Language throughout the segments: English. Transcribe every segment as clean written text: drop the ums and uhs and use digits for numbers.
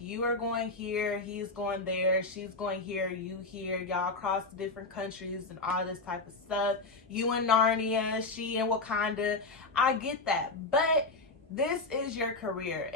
You are going here, he's going there, she's going here, you here, y'all cross different countries and all this type of stuff. You in Narnia, she in Wakanda. I get that, but this is your career.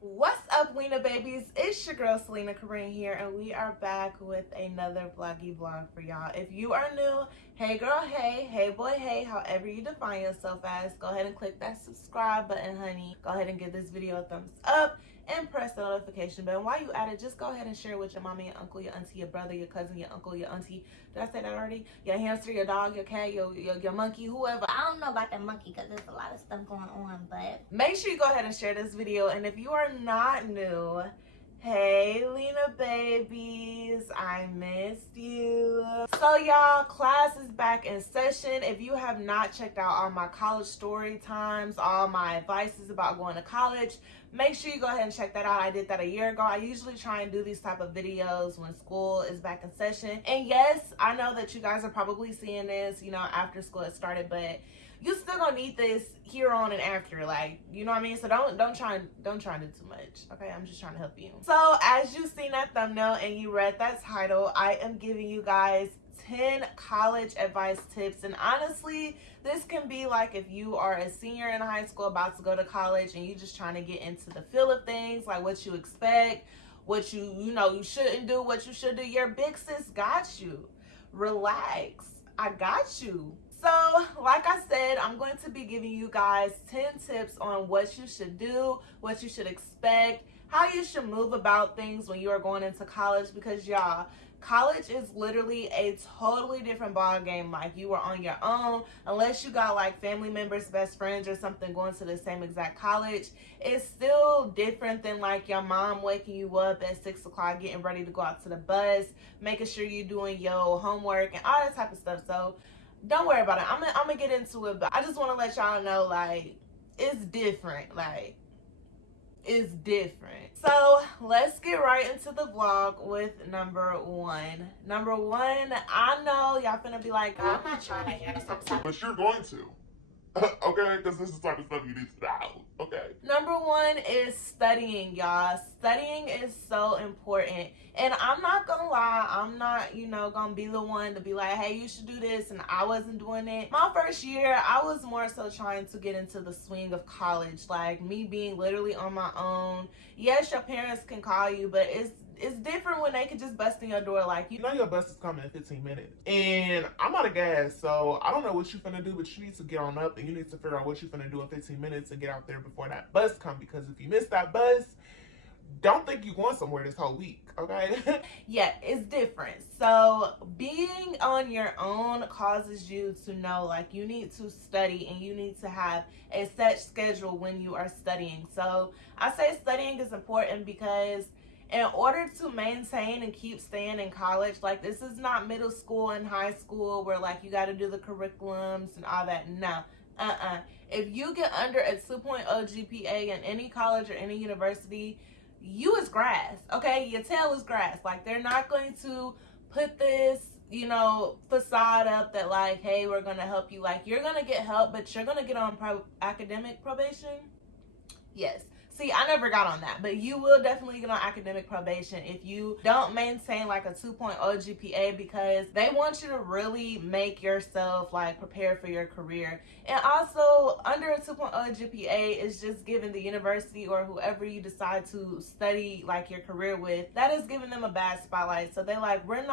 What's up, Lena babies? It's your girl Selena Coren here, and we are back with another vloggy vlog for y'all. If you are new, hey girl, hey boy, hey, however you define yourself as, go ahead and click that subscribe button, honey. Go ahead and give this video a thumbs up and press the notification bell. While you at it, just go ahead and share it with your mommy, your uncle, your auntie, your brother, your cousin, your uncle, your auntie. Did I say that already? Your hamster, your dog, your cat, your monkey, whoever. I don't know about that monkey because there's a lot of stuff going on, but make sure you go ahead and share this video. And if you are not new, hey Lena babies, I missed you. So y'all, class is back in session. If you have not checked out all my college story times, all my advices about going to college, make sure you go ahead and check that out. I did that a year ago. I usually try and do these type of videos when school is back in session. And yes, I know that you guys are probably seeing this, you know, after school has started, but you still gonna need this here on and after, like, you know what I mean? So don't try and do too much, okay? I'm just trying to help you. So as you seen that thumbnail and you read that title, I am giving you guys 10 college advice tips. And honestly, this can be like if you are a senior in high school about to go to college and you just trying to get into the feel of things, like what you expect, what you know you shouldn't do, what you should do. Your big sis got you. Relax, I got you. So, like I said, I'm going to be giving you guys 10 tips on what you should do, what you should expect, how you should move about things when you are going into college, because y'all, college is literally a totally different ball game. Like, you are on your own, unless you got like family members, best friends or something going to the same exact college. It's still different than like your mom waking you up at 6 o'clock, getting ready to go out to the bus, making sure you're doing your homework and all that type of stuff. So don't worry about it. I'm gonna get into it, but I just want to let y'all know, like, it's different. Like, it's different. So let's get right into the vlog with number one. Number one, I know y'all finna be like, I'm not trying to hear this episode, but you're going to. Okay, because this is the type of stuff you need to know. Okay. Number one is studying, y'all. Studying is so important. And I'm not gonna lie, I'm not, you know, gonna be the one to be like, hey, you should do this, and I wasn't doing it. My first year, I was more so trying to get into the swing of college, like me being literally on my own. Yes, your parents can call you, but it's different when they can just bust in your door. Like, you know your bus is coming in 15 minutes. And I'm out of gas, so I don't know what you're finna do, but you need to get on up and you need to figure out what you're finna do in 15 minutes and get out there before that bus comes. Because if you miss that bus, don't think you're going somewhere this whole week, okay? Yeah, it's different. So being on your own causes you to know, like, you need to study and you need to have a set schedule when you are studying. So I say studying is important because in order to maintain and keep staying in college, like, this is not middle school and high school where like you got to do the curriculums and all that. No. If you get under a 2.0 GPA in any college or any university, you is grass, okay? Your tail is grass. Like, they're not going to put this, you know, facade up that like, hey, we're going to help you. Like, you're going to get help, but you're going to get on academic probation. Yes. See, I never got on that, but you will definitely get on academic probation if you don't maintain like a 2.0 GPA, because they want you to really make yourself like prepare for your career. And also, under a 2.0 GPA is just giving the university or whoever you decide to study like your career with, that is giving them a bad spotlight. So they like, we're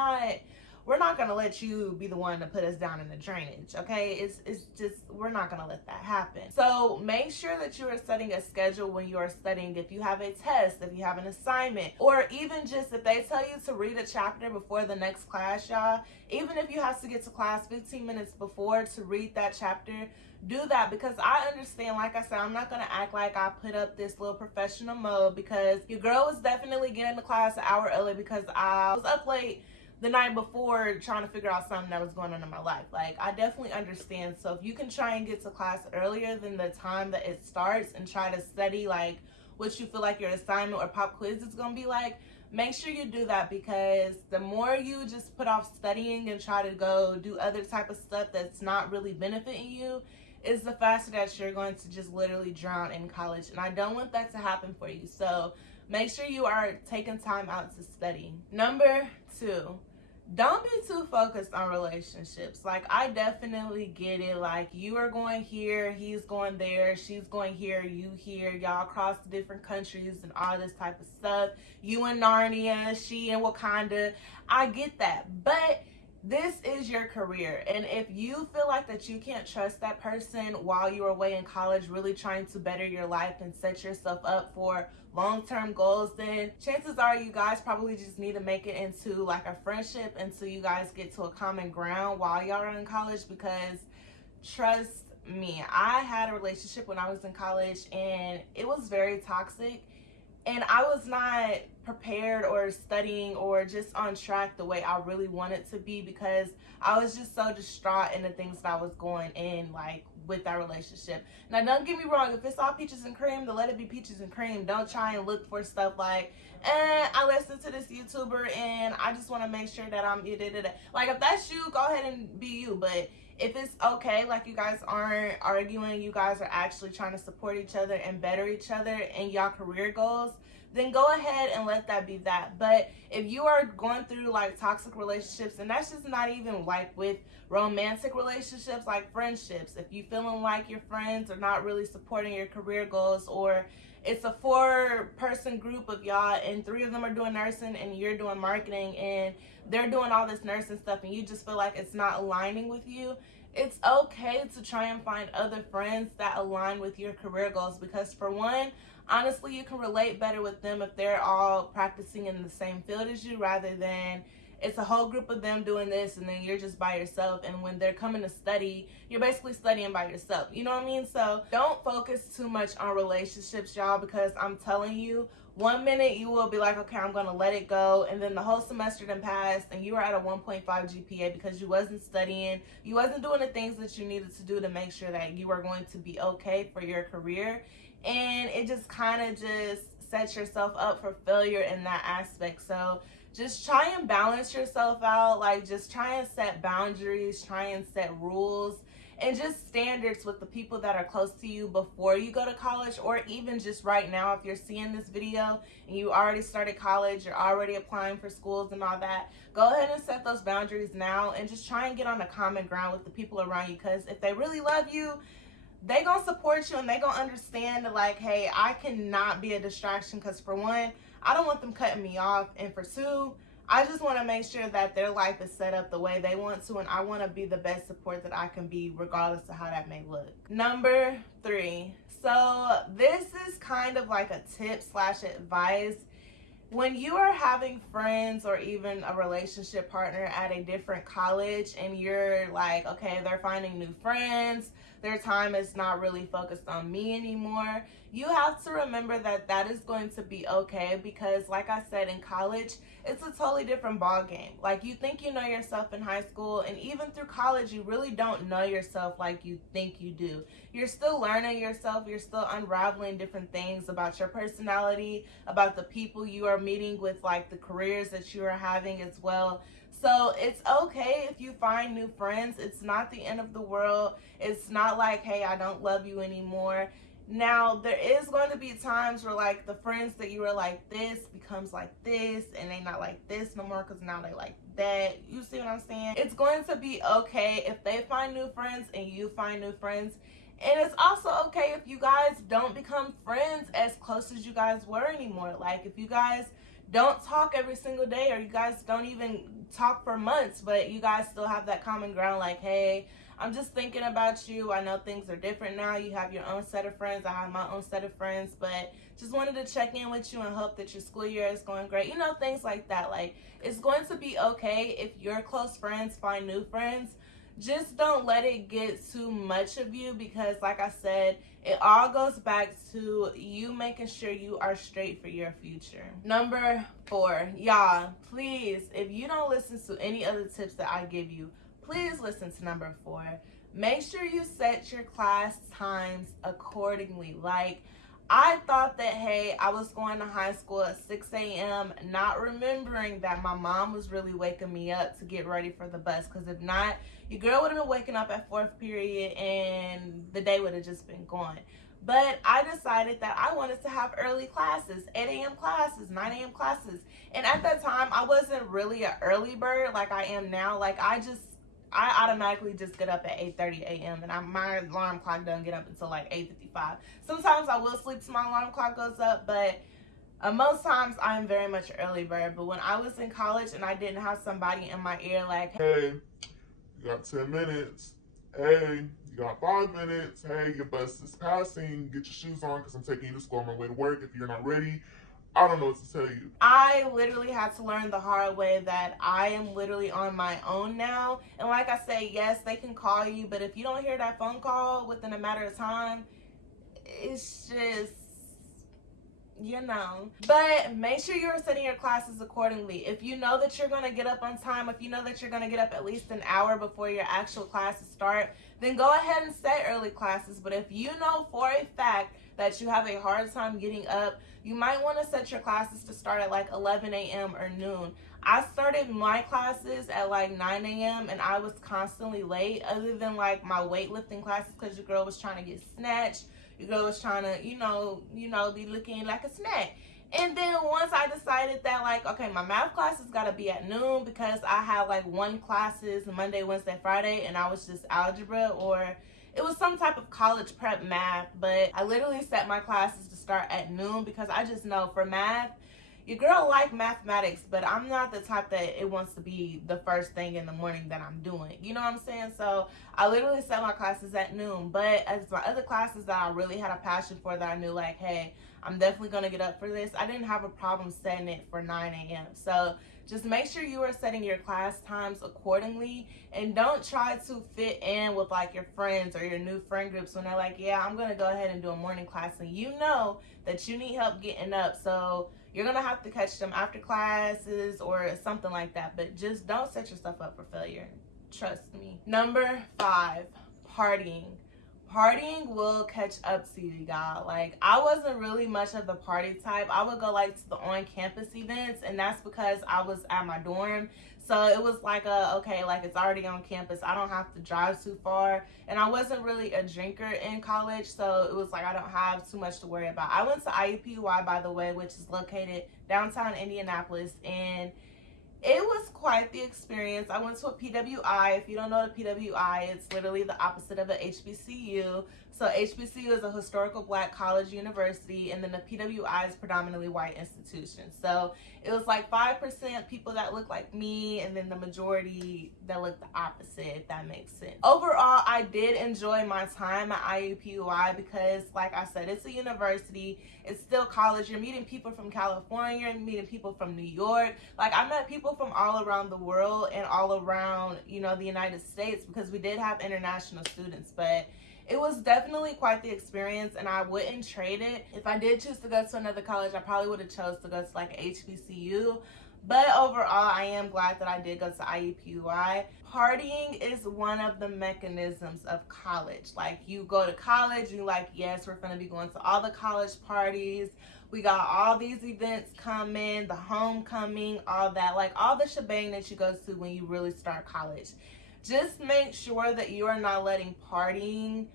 not gonna let you be the one to put us down in the drainage, okay? It's just, we're not gonna let that happen. So make sure that you are setting a schedule when you are studying. If you have a test, if you have an assignment, or even just if they tell you to read a chapter before the next class, y'all, even if you have to get to class 15 minutes before to read that chapter, do that. Because I understand, like I said, I'm not gonna act like I put up this little professional mode, because your girl was definitely getting to class an hour early because I was up late the night before trying to figure out something that was going on in my life. Like, I definitely understand. So if you can try and get to class earlier than the time that it starts and try to study like what you feel like your assignment or pop quiz is gonna be like, make sure you do that, because the more you just put off studying and try to go do other type of stuff that's not really benefiting you, is the faster that you're going to just literally drown in college. And I don't want that to happen for you. So make sure you are taking time out to study. Number 2, don't be too focused on relationships. Like, I definitely get it. Like, you are going here, he's going there, she's going here, you here, y'all across different countries and all this type of stuff. You in Narnia, she in Wakanda. I get that. But this is your career, and if you feel like that you can't trust that person while you're away in college really trying to better your life and set yourself up for long-term goals, then chances are you guys probably just need to make it into like a friendship until you guys get to a common ground while y'all are in college. Because trust me, I had a relationship when I was in college and it was very toxic, and I was not prepared or studying or just on track the way I really wanted to be, because I was just so distraught in the things that I was going in like with that relationship. Now, don't get me wrong, if it's all peaches and cream, then let it be peaches and cream. Don't try and look for stuff like, I listened to this YouTuber and I just want to make sure that I'm like, if that's you, go ahead and be you. But if it's okay, like you guys aren't arguing, you guys are actually trying to support each other and better each other in y'all career goals, then go ahead and let that be that. But if you are going through like toxic relationships, and that's just not even like with romantic relationships, like friendships, if you feeling like your friends are not really supporting your career goals, or it's a 4-person group of y'all and 3 of them are doing nursing and you're doing marketing and they're doing all this nursing stuff and you just feel like it's not aligning with you, it's okay to try and find other friends that align with your career goals. Because for one, honestly, you can relate better with them if they're all practicing in the same field as you, rather than it's a whole group of them doing this and then you're just by yourself, and when they're coming to study, you're basically studying by yourself. You know what I mean? So don't focus too much on relationships, y'all, because I'm telling you, one minute you will be like, okay, I'm gonna let it go, and then the whole semester then passed and you were at a 1.5 GPA because you wasn't studying, you wasn't doing the things that you needed to do to make sure that you were going to be okay for your career, and it just kind of just sets yourself up for failure in that aspect. So just try and balance yourself out. Like, just try and set boundaries, try and set rules and just standards with the people that are close to you before you go to college, or even just right now, if you're seeing this video and you already started college, you're already applying for schools and all that, go ahead and set those boundaries now and just try and get on a common ground with the people around you. Because if they really love you, they gonna support you and they gonna understand that, like, hey, I cannot be a distraction, because for one, I don't want them cutting me off, and for 2, I just want to make sure that their life is set up the way they want to, and I want to be the best support that I can be, regardless of how that may look. Number 3. So this is kind of like a tip / advice. When you are having friends or even a relationship partner at a different college and you're like, okay, they're finding new friends, their time is not really focused on me anymore, you have to remember that that is going to be okay, because like I said, in college, it's a totally different ball game. Like, you think you know yourself in high school, and even through college, you really don't know yourself like you think you do. You're still learning yourself. You're still unraveling different things about your personality, about the people you are meeting with, like the careers that you are having as well. So it's okay if you find new friends. It's not the end of the world. It's not like, hey, I don't love you anymore. Now, there is going to be times where, like, the friends that you were like this becomes like this, and they not like this no more because now they like that. You see what I'm saying? It's going to be okay if they find new friends and you find new friends. And it's also okay if you guys don't become friends as close as you guys were anymore. Like, if you guys don't talk every single day, or you guys don't even talk for months, but you guys still have that common ground, like, hey, I'm just thinking about you. I know things are different now. You have your own set of friends. I have my own set of friends, but just wanted to check in with you and hope that your school year is going great. You know, things like that. Like, it's going to be okay if your close friends find new friends. Just don't let it get too much of you, because like I said, it all goes back to you making sure you are straight for your future. Number 4, y'all, please, if you don't listen to any other tips that I give you, please listen to number 4. Make sure you set your class times accordingly. Like, I thought that, hey, I was going to high school at 6 a.m., not remembering that my mom was really waking me up to get ready for the bus. Because if not, your girl would have been waking up at fourth period and the day would have just been gone. But I decided that I wanted to have early classes, 8 a.m. classes, 9 a.m. classes. And at that time, I wasn't really an early bird like I am now. Like, I automatically just get up at 8:30 a.m. and my alarm clock doesn't get up until like 8:55. Sometimes I will sleep till my alarm clock goes up, but most times I'm very much an early bird. But when I was in college and I didn't have somebody in my ear like, hey, you got 10 minutes. Hey, you got 5 minutes. Hey, your bus is passing. Get your shoes on because I'm taking you to school on my way to work. If you're not ready, I don't know what to tell you. I literally had to learn the hard way that I am literally on my own now. And like I say, yes, they can call you, but if you don't hear that phone call within a matter of time, it's just, you know. But make sure you're setting your classes accordingly. If you know that you're going to get up on time, if you know that you're going to get up at least an hour before your actual classes start, then go ahead and set early classes. But if you know for a fact that you have a hard time getting up, you might want to set your classes to start at like 11 a.m. or noon. I started my classes at like 9 a.m. and I was constantly late, other than like my weightlifting classes, because your girl was trying to get snatched. Your girl was trying to, you know, be looking like a snack. And then once I decided that, like, okay, my math classes got to be at noon, because I had like one classes Monday, Wednesday, Friday, and I was just algebra, or it was some type of college prep math. But I literally set my classes to start at noon, because I just know for math, your girl like mathematics, but I'm not the type that it wants to be the first thing in the morning that I'm doing. You know what I'm saying? So I literally set my classes at noon. But as my other classes that I really had a passion for, that I knew like, hey, I'm definitely going to get up for this, I didn't have a problem setting it for 9 a.m. So just make sure you are setting your class times accordingly, and don't try to fit in with like your friends or your new friend groups when they're like, yeah, I'm going to go ahead and do a morning class, and you know that you need help getting up. So you're going to have to catch them after classes or something like that. But just don't set yourself up for failure. Trust me. Number 5, partying. Partying will catch up to you, y'all. Like, I wasn't really much of the party type. I would go like to the on-campus events, and that's because I was at my dorm. So it was like okay, like it's already on campus, I don't have to drive too far. And I wasn't really a drinker in college, so it was like I don't have too much to worry about. I went to IUPUI, by the way, which is located downtown Indianapolis, and it was quite the experience. I went to a PWI. If you don't know the PWI, it's literally the opposite of a HBCU. So HBCU is a historical black college university, and then the PWI is predominantly white institution. So it was like 5% people that look like me, and then the majority that look the opposite, if that makes sense. Overall, I did enjoy my time at IUPUI because, like I said, it's a university. It's still college. You're meeting people from California, you're meeting people from New York. Like, I met people from all around the world and all around, you know, the United States, because we did have international students. But it was definitely quite the experience, and I wouldn't trade it. If I did choose to go to another college, I probably would have chose to go to like HBCU. But overall, I am glad that I did go to IUPUI. Partying is one of the mechanisms of college. Like, you go to college, you're like, yes, we're going to be going to all the college parties. We got all these events coming, the homecoming, all that. Like, all the shebang that you go to when you really start college. Just make sure that you are not letting partying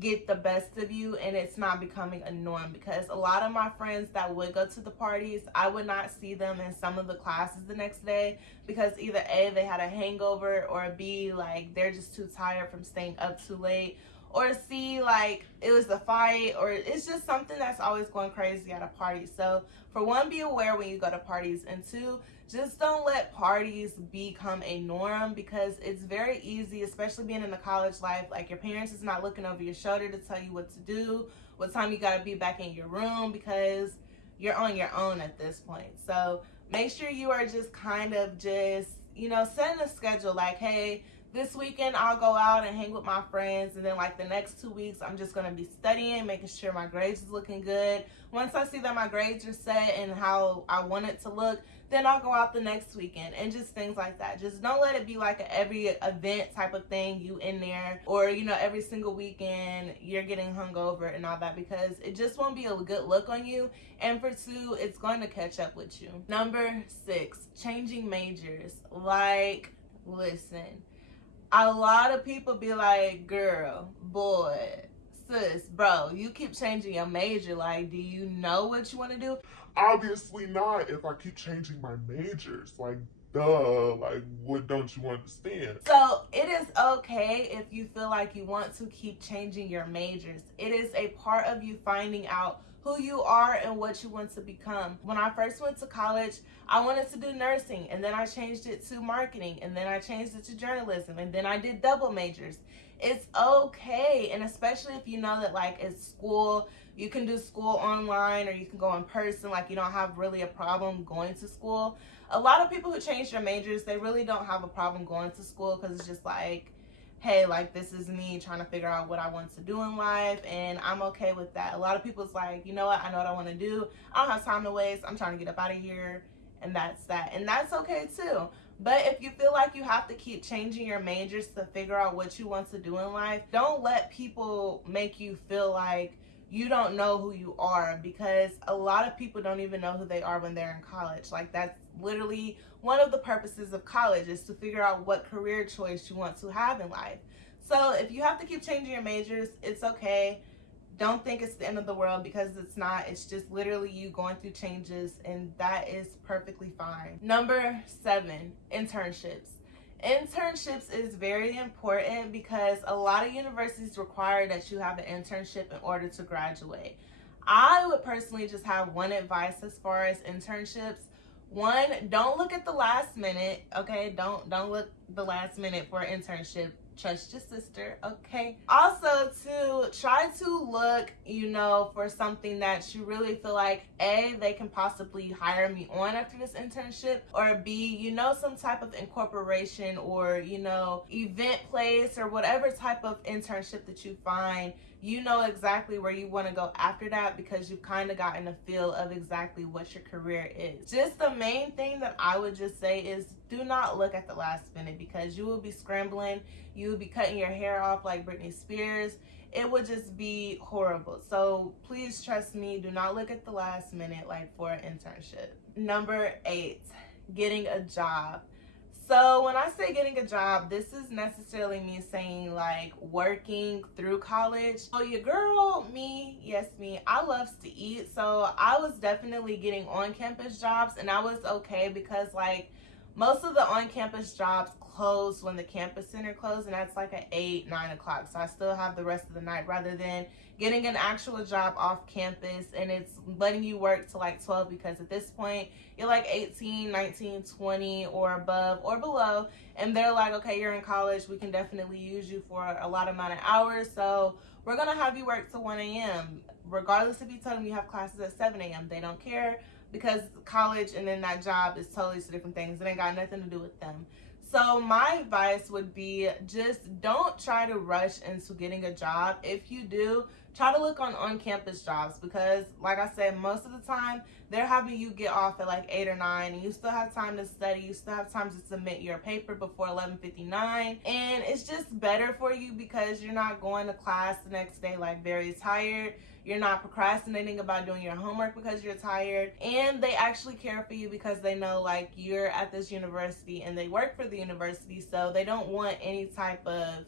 get the best of you and it's not becoming a norm, because a lot of my friends that would go to the parties, I would not see them in some of the classes the next day, because either A, they had a hangover, or B, like they're just too tired from staying up too late, or C, like it was a fight, or it's just something that's always going crazy at a party. So for one, be aware when you go to parties, and 2, just don't let parties become a norm, because it's very easy, especially being in the college life. Like, your parents is not looking over your shoulder to tell you what to do, what time you got to be back in your room, because you're on your own at this point. So make sure you are just kind of just, you know, setting a schedule like, hey, this weekend I'll go out and hang with my friends, and then like the next 2 weeks I'm just going to be studying, making sure my grades is looking good. Once I see that my grades are set and how I want it to look, then I'll go out the next weekend, and just things like that. Just don't let it be like a every event type of thing, you in there, or you know, every single weekend you're getting hungover and all that, because it just won't be a good look on you, and for two, it's going to catch up with you. Number 6, changing majors. Like, listen, a lot of people be like, girl, boy, sis, bro, you keep changing your major. Like, do you know what you want to do? Obviously not if I keep changing my majors. Like, duh, like, what don't you understand? So it is okay if you feel like you want to keep changing your majors. It is a part of you finding out who you are and what you want to become. When I first went to college, I wanted to do nursing, and then I changed it to marketing, and then I changed it to journalism, and then I did double majors. It's okay, and especially if you know that like it's school, you can do school online or you can go in person, like you don't have really a problem going to school. A lot of people who change their majors, they really don't have a problem going to school, because it's just like, hey, like this is me trying to figure out what I want to do in life, and I'm okay with that. A lot of people's like, you know what, I know what I want to do. I don't have time to waste. I'm trying to get up out of here, and that's that. And that's okay too. But if you feel like you have to keep changing your majors to figure out what you want to do in life, don't let people make you feel like you don't know who you are, because a lot of people don't even know who they are when they're in college. Like, that's literally one of the purposes of college, is to figure out what career choice you want to have in life. So if you have to keep changing your majors, it's okay. Don't think it's the end of the world, because it's not. It's just literally you going through changes, and that is perfectly fine. Number 7, internships. Internships is very important because a lot of universities require that you have an internship in order to graduate. I would personally just have one advice as far as internships. One, don't look at the last minute, okay? Don't look the last minute for an internship. Trust your sister, okay? Also, to try to look, you know, for something that you really feel like, A, they can possibly hire me on after this internship, or B, you know, some type of incorporation or, you know, event place or whatever type of internship that you find, you know exactly where you want to go after that, because you've kind of gotten a feel of exactly what your career is. Just the main thing that I would just say is do not look at the last minute, because you will be scrambling. You will be cutting your hair off like Britney Spears. It would just be horrible. So please trust me, do not look at the last minute like for an internship. Number 8, getting a job. So when I say getting a job, this is necessarily me saying like working through college. So your girl, me, yes me, I loves to eat. So I was definitely getting on-campus jobs, and I was okay because like most of the on-campus jobs close when the campus center closed, and that's like at 8, 9 o'clock. So I still have the rest of the night, rather than getting an actual job off campus and it's letting you work to like 12, because at this point you're like 18, 19, 20 or above or below, and they're like, okay, you're in college, we can definitely use you for a lot amount of hours, so we're gonna have you work till 1 a.m. regardless if you tell them you have classes at 7 a.m. They don't care, because college and then that job is totally two different things. It ain't got nothing to do with them. So my advice would be, just don't try to rush into getting a job. If you do, try to look on campus jobs, because like I said, most of the time they're having you get off at like 8 or 9, and you still have time to study. You still have time to submit your paper before 11:59, and it's just better for you because you're not going to class the next day like very tired. You're not procrastinating about doing your homework because you're tired, and they actually care for you because they know like you're at this university and they work for the university, so they don't want any type of,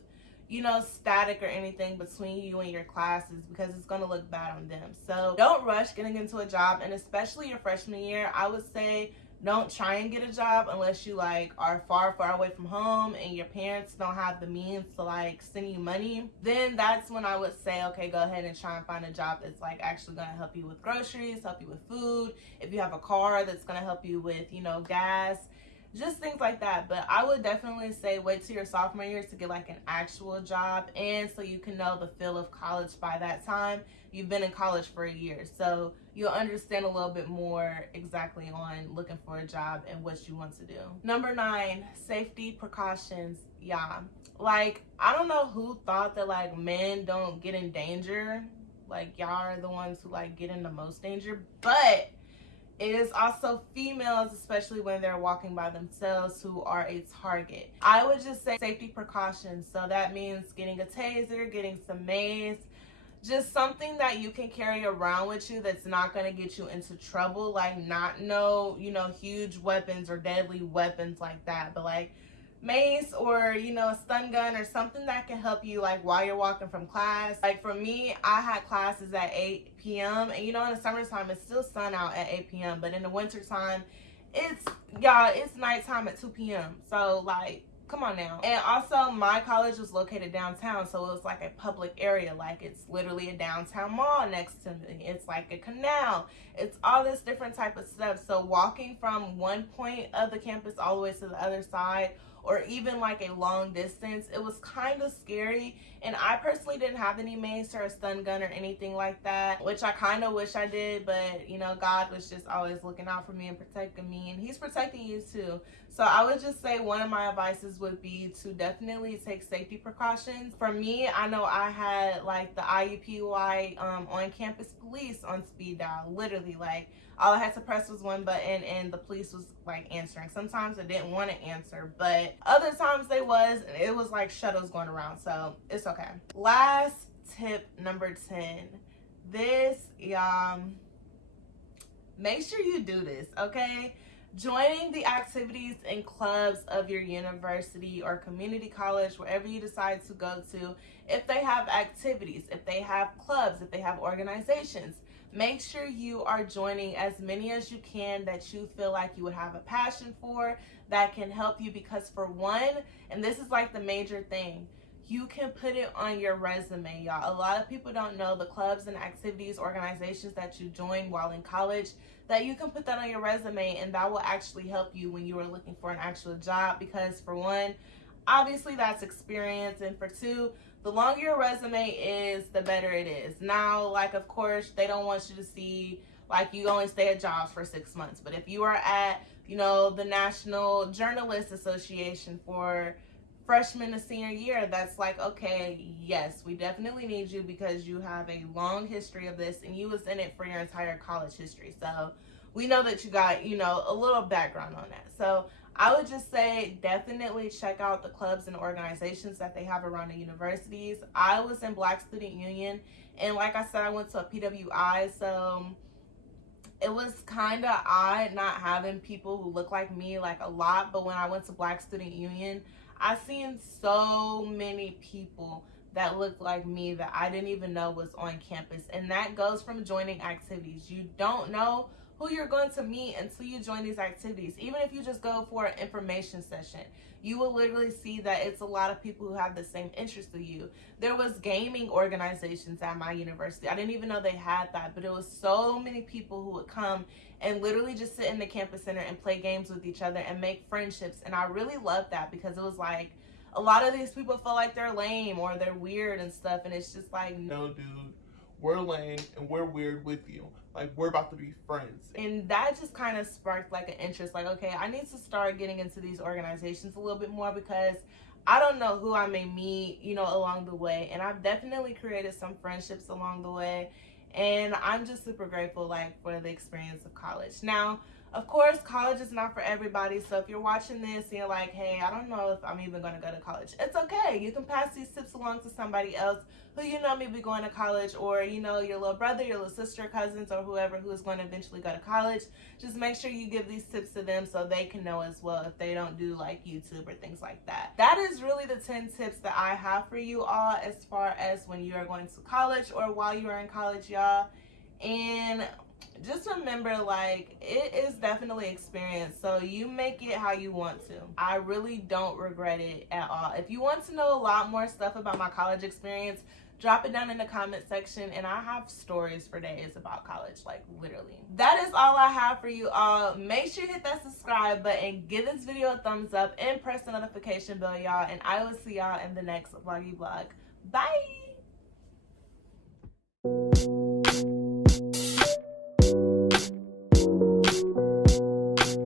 you know, static or anything between you and your classes, because it's going to look bad on them. So don't rush getting into a job, and especially your freshman year, I would say don't try and get a job unless you like are far away from home and your parents don't have the means to like send you money. Then that's when I would say, okay, go ahead and try and find a job that's like actually going to help you with groceries, help you with food. If you have a car, that's going to help you with, you know, gas. just things like that. But I would definitely say wait till your sophomore year to get like an actual job, and so you can know the feel of college by that time. You've been in college for a year, so you'll understand a little bit more exactly on looking for a job and what you want to do. Number 9, safety precautions. Yeah, like I don't know who thought that like men don't get in danger. Like y'all are the ones who like get in the most danger, but it is also females, especially when they're walking by themselves, who are a target. I would just say safety precautions. So that means getting a taser, getting some mace, just something that you can carry around with you that's not going to get you into trouble. Like not no, huge weapons or deadly weapons like that, but like mace or a stun gun or something that can help you like while you're walking from class. Like for me, I had classes at 8 p.m. and in the summertime it's still sun out at 8 p.m. but in the wintertime it's nighttime at 2 p.m. so like come on now. And also my college was located downtown, so it was like a public area. Like it's literally a downtown mall next to me. It's like a canal. It's all this different type of stuff. So walking from one point of the campus all the way to the other side, or even like a long distance, it was kind of scary. And I personally didn't have any mace or a stun gun or anything like that, which I kind of wish I did, but God was just always looking out for me and protecting me, and he's protecting you too. So I would just say one of my advices would be to definitely take safety precautions. For me, I know I had like the IUPUI on campus police on speed dial. Literally, like all I had to press was one button and the police was like answering. Sometimes I didn't want to answer, but other times they was, and it was like shuttles going around, so it's okay. Last tip, number 10. This, y'all, make sure you do this, okay? Joining the activities and clubs of your university or community college, wherever you decide to go to, if they have activities, if they have clubs, if they have organizations, make sure you are joining as many as you can that you feel like you would have a passion for, that can help you. Because for one, and this is like the major thing, you can put it on your resume, y'all. A lot of people don't know the clubs and activities, organizations that you join while in college, that you can put that on your resume, and that will actually help you when you are looking for an actual job. Because for one, obviously that's experience, and for two, the longer your resume is, the better it is. Now, like, of course, they don't want you to see like you only stay at jobs for 6 months, but if you are at the National Journalists Association for freshman to senior year, that's like, okay, yes, we definitely need you because you have a long history of this and you was in it for your entire college history. So we know that you got, a little background on that. So I would just say definitely check out the clubs and organizations that they have around the universities. I was in Black Student Union, and like I said, I went to a PWI, so it was kind of odd not having people who look like me like a lot. But when I went to Black Student Union, I seen so many people that looked like me that I didn't even know was on campus. And that goes from joining activities. You don't know who you're going to meet until you join these activities. Even if you just go for an information session, you will literally see that it's a lot of people who have the same interest as you. There was gaming organizations at my university. I didn't even know they had that, but it was so many people who would come and literally just sit in the campus center and play games with each other and make friendships. And I really loved that, because it was like a lot of these people feel like they're lame or they're weird and stuff, and it's just like, no, dude, we're lame and we're weird with you. Like, we're about to be friends. And that just kind of sparked like an interest. Like, okay, I need to start getting into these organizations a little bit more, because I don't know who I may meet, along the way. And I've definitely created some friendships along the way. And I'm just super grateful, like, for the experience of college. Now, of course, college is not for everybody. So if you're watching this and you're like, hey, I don't know if I'm even going to go to college, it's okay. You can pass these tips along to somebody else who may be going to college, or, your little brother, your little sister, cousins, or whoever who is going to eventually go to college. Just make sure you give these tips to them so they can know as well if they don't do like YouTube or things like that. That is really the 10 tips that I have for you all as far as when you are going to college or while you are in college, y'all. And just remember, like, it is definitely experience, so you make it how you want to. I really don't regret it at all. If you want to know a lot more stuff about my college experience, drop it down in the comment section, and I have stories for days about college, like literally. That is all I have for you all. Make sure you hit that subscribe button, give this video a thumbs up, and press the notification bell, y'all, and I will see y'all in the next vloggy vlog. Bye.